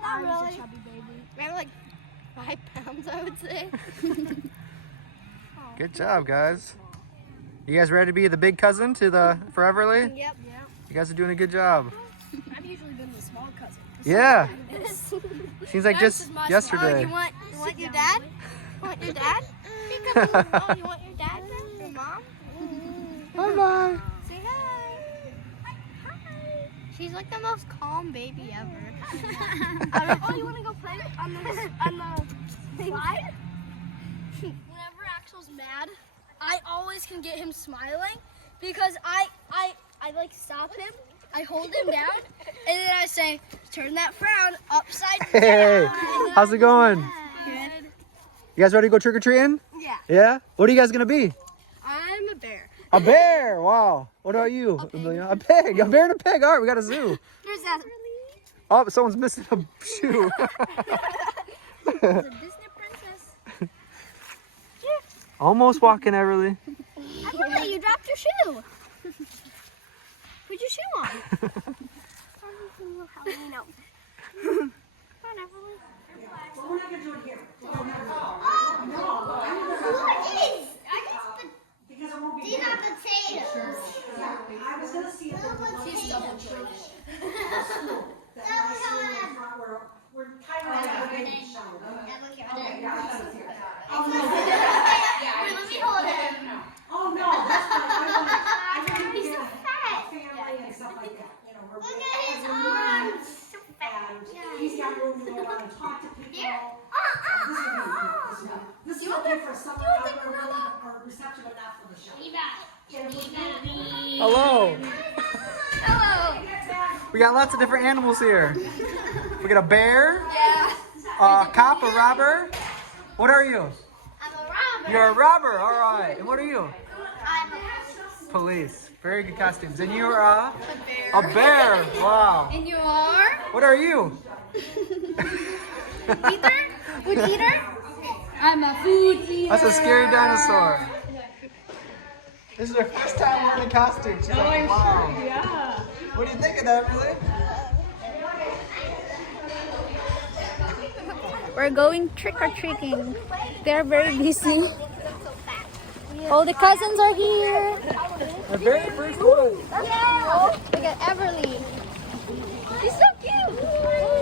Not really. A chubby baby. Maybe like 5 pounds, I would say. Good job, guys. You guys ready to be the big cousin to the for Everly? Yep. You guys are doing a good job. I've usually been the small cousin. Yeah. Seems like just yesterday. Oh, you want your dad? You want your dad? Oh, you want your dad? Your mom? Bye-bye. Say hi. Hi. She's like the most calm baby ever. Oh, you want to go play on the slide? Whenever Axel's mad, I always can get him smiling because I like stop him. I hold him down and then I say, turn that frown upside down. Hey, how's it going? Good. You guys ready to go trick-or-treating? Yeah. Yeah? What are you guys gonna be? I'm a bear. A bear! Wow. What about you? A pig. Amelia? A pig. A bear and a pig. All right, we got a zoo. Here's that. Oh, someone's missing a shoe. It's a Disney princess. Almost walking, Everly. Everly, you dropped your shoe. Put your shoe on. Halloween outfit. Come on, Everly. We're not going to do it here. What is? Because it won't be These are potatoes. Yeah, I was going to see if it was double church. We're kind of like a baby shower. Okay, yeah, that's here. Oh, no. Let me hold him. Oh, no. That's fine. He's so fat. Family and stuff like that. You know, we're Look at his arms. So fat. and he's got room to go around and talk to people. Here. This is okay for summer or reception, but not for the show. Hello. Hello. We got lots of different animals here. We got a bear, Yeah. a cop, a robber. What are you? I'm a robber. You're a robber. All right. And what are you? I'm a Police. Very good costumes. And you are bear. a bear. Wow. And you are? What are you? Eater? Food eater? I'm a food eater. That's a scary dinosaur. This is her first time wearing a costume. She's like, wow. Yeah. What do you think of that, really? We're going trick-or-treating. They're very busy. All the cousins are here. The very first one. Yeah. Look at Everly. He's so cute.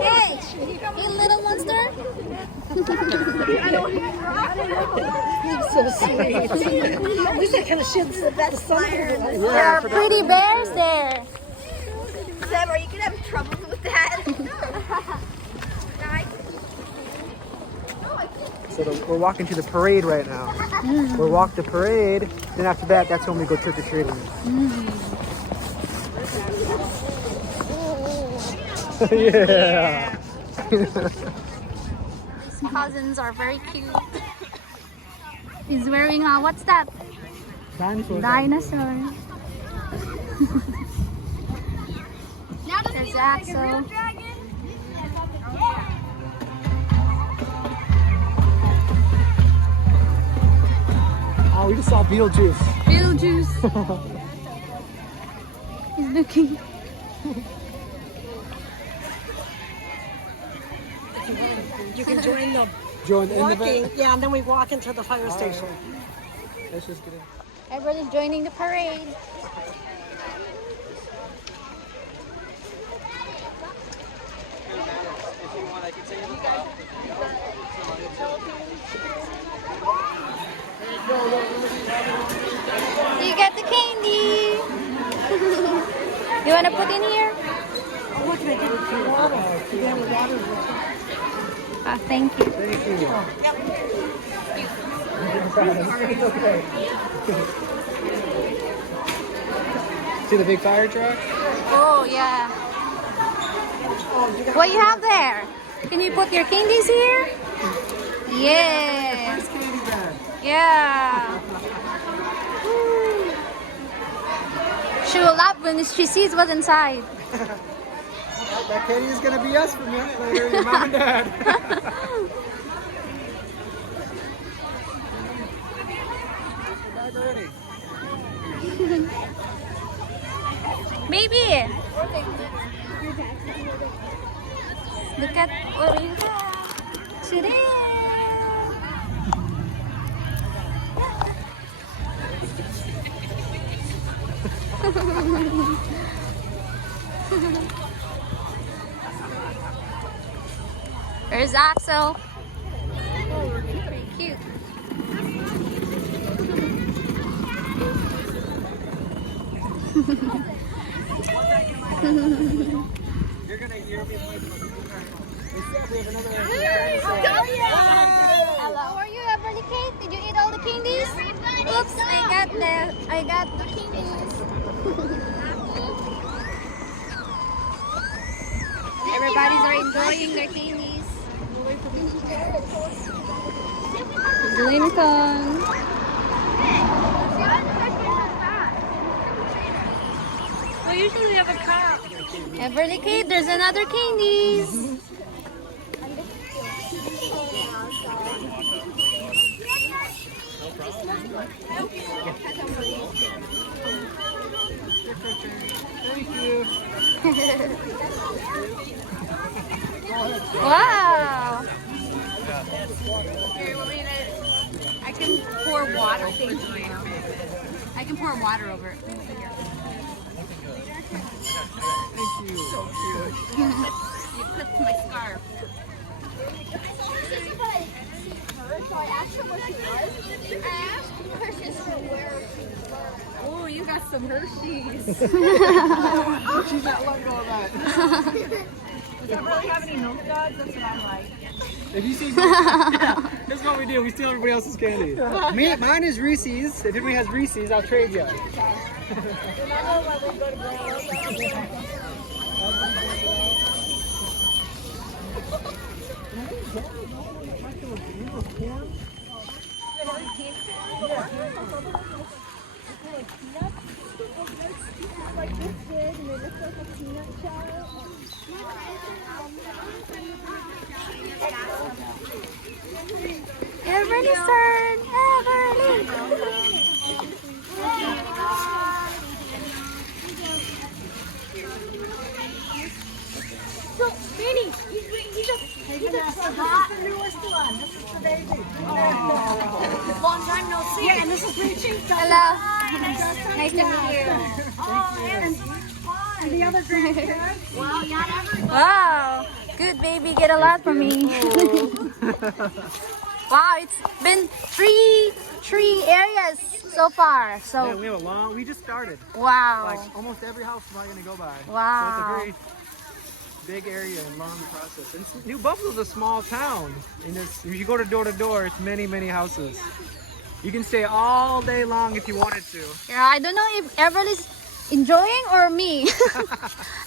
Hey, you little monster. He's so sweet. At least I kind of sheds that fire. There are pretty bears there. Sam, are you going to have trouble with that? So we're walking to the parade right now. We'll walk the parade. Then after that, that's when we go trick-or-treating. Yeah. These cousins are very cute. He's wearing what's that? Dinosaur. There's Axel. Oh, we just saw Beetlejuice. Beetlejuice. He's looking. You can join the Join in the walking. back. Yeah, and then we walk into the fire station. Let's just get in. Everybody's joining the parade. You get the candy. You want to put in here? Oh, look, they give it to water. Yeah, with water. Thank you. Thank you. It's okay. See the big fire truck? Oh, yeah. What you have there? Can you put your candies here? Yeah. First candy bag. Yeah. She will love when she sees what's inside. That candy is gonna be us from later, your mom and dad. Baby. Look at Orilla. Today. There's Axel. Pretty cute. You're gonna hear me play. Hello, are you Everly Kate? Did you eat all the candies? Oops, I got the candies. Everybody's are enjoying their candies. Lincoln. We usually have a cup. Everly Kate, there's another candies. Thank you. Wow. Here, we'll leave it. I can pour water. Thank you. I can pour water over it. Thank you. So cute. You clipped my scarf. So I asked her where she was. I asked her sister where she was. Oh, you got some Hershey's. She's not letting go of that. Does Everly have any milk duds? That's what I like. If you see, yeah, that's what we do. We steal everybody else's candy. Mine is Reese's. If anybody has Reese's, I'll trade you. Everly's turn. Everly. So, Danny, he's the newest one. This is the baby. Long time no see. Yeah, and this is Reche. Hello. Nice to meet you. And the other grandkids. Well, not everybody. Wow. Good baby, get a lot from me. Wow, it's been three areas so far. So Yeah, we have a long. We just started. wow. Like almost every house we're going to go by. Wow. So it's a very big area and long process. And New Buffalo's a small town. And if you go to door, it's many houses. You can stay all day long if you wanted to. Yeah, I don't know if Everly's enjoying or me.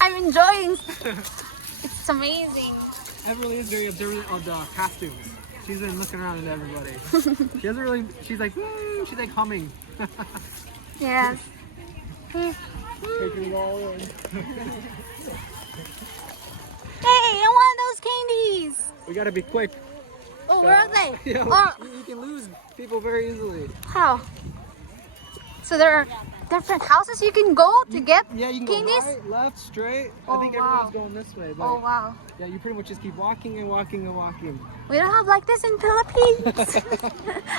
I'm enjoying. It's amazing. Everly is very observant of the costumes. She's been looking around at everybody. She doesn't really. She's like humming. Yes. Taking it all in. Hey, I want those candies. We gotta be quick. Oh, where are they? Yeah, Oh, you can lose people very easily. how? So there are different houses you can go to get Yeah, you can candies? go right, left, straight. Oh, I think wow. everyone's going this way. But Oh wow. yeah, you pretty much just keep walking and walking and walking. We don't have like this in Philippines.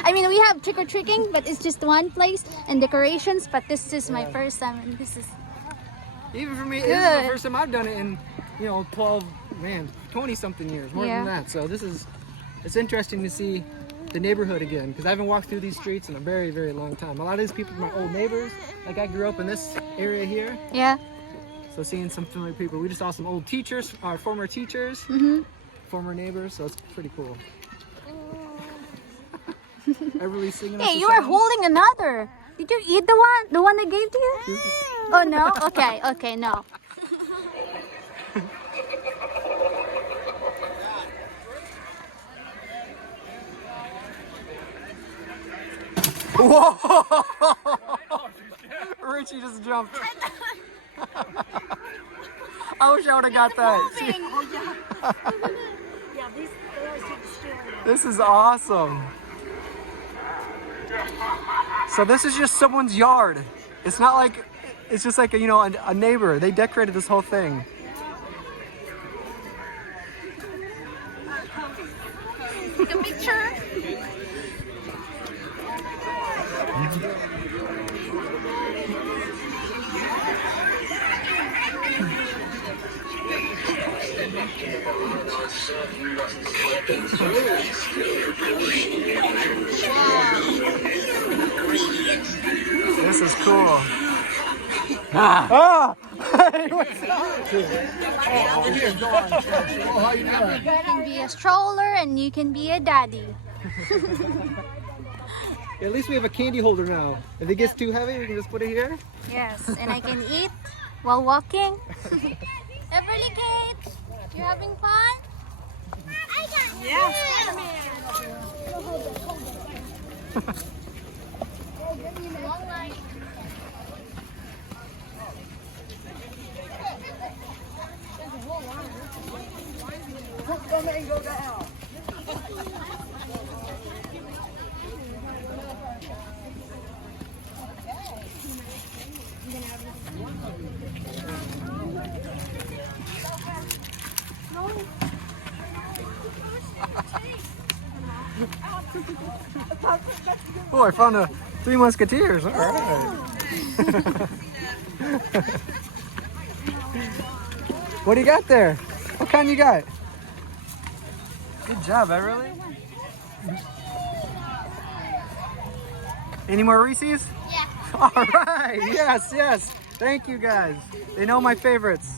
I mean, we have trick or treating, but it's just one place and decorations. But this is my first time, and this is Even for me, this is Good. the first time I've done it in, 20 something years, more Yeah. than that. So it's interesting to see the neighborhood again, because I haven't walked through these streets in a very, very long time. A lot of these people are my old neighbors. Like I grew up in this area here, yeah. so seeing some familiar people. We just saw some old teachers, our former teachers, former neighbors. So it's pretty cool. Everly singing. us Hey, a you are song. holding another. Did you eat the one I gave to you? Oh no. Okay, no. Whoa! Richie just jumped. I wish I would have got that. Yeah, these girls take the story. This is awesome. So this is just someone's yard. It's not like, it's just like a neighbor. They decorated this whole thing. Take a picture. This is cool. Ah! Hey, what's up? You can be a stroller and you can be a daddy. At least we have a candy holder now. If it gets too heavy, we can just put it here. Yes, and I can eat while walking. Everly Kate, you having fun? Yeah. Oh, I found the Three Musketeers. All right. What do you got there? What kind you got? Good job, Everly. Any more Reese's? Yeah. All right. Yes, yes. Thank you guys. They know my favorites.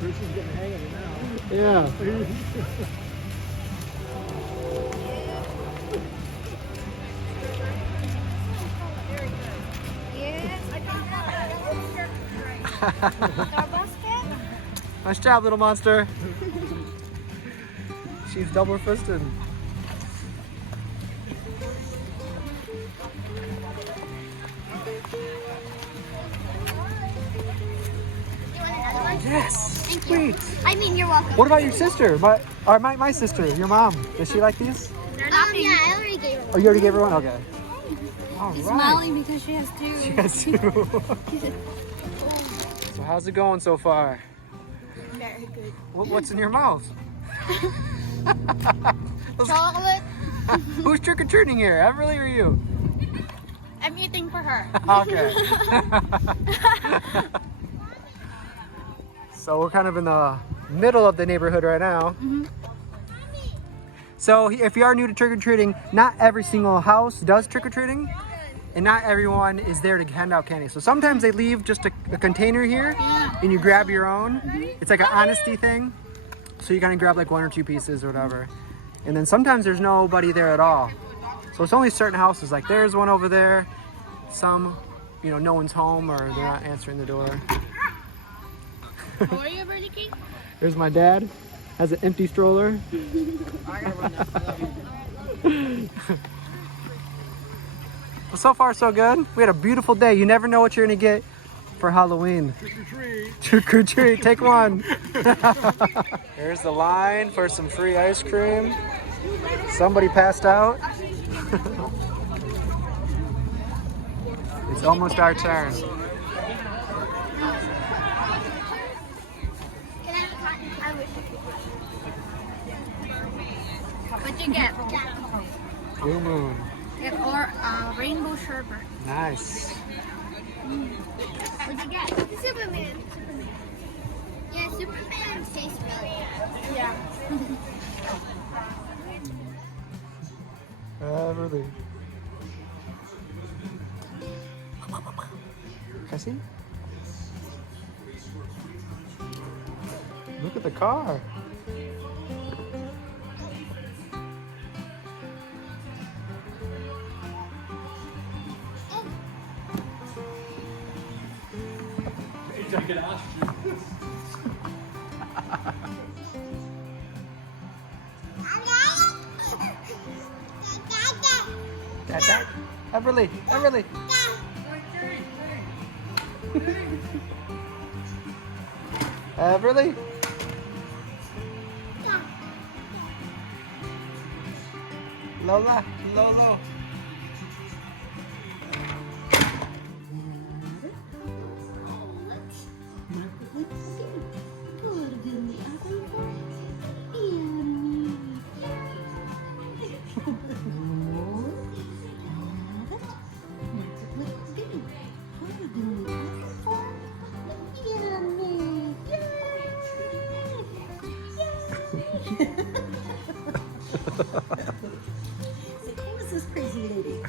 Bruce is getting the hang of it now. Yeah. Nice job, little monster. She's double fisted. Yes. Sweet. I mean, you're welcome. What about your sister? My sister, your mom. Does she like these? Yeah, I already gave her Oh, you already gave her one? Okay. All She's right. smiling because she has two. She has two. So how's it going so far? very good. What's in your mouth? Chocolate. Who's trick-or-treating here? Everly or you? I'm eating for her. Okay. So we're kind of in the middle of the neighborhood right now. So if you are new to trick-or-treating, not every single house does trick-or-treating, and not everyone is there to hand out candy. So sometimes they leave just a container here, and you grab your own. It's like an honesty thing. So you kind of grab like 1 or 2 pieces or whatever. And then sometimes there's nobody there at all. So it's only certain houses, like there's one over there. Some, no one's home or they're not answering the door. How are you, Birdie King? There's my dad, has an empty stroller. Well, so far so good. We had a beautiful day. You never know what you're gonna get for Halloween. Trick or treat. Trick or treat, take one. Here's the line for some free ice cream. Somebody passed out. It's almost our turn. What'd you get? Blue moon. Or rainbow sherbet. Nice. What'd you get? Superman. Yeah, Superman tastes really good. Yeah. Everly. Cassie? Look at the car. Dad. Everly. Everly. Lolo. Who's this crazy lady?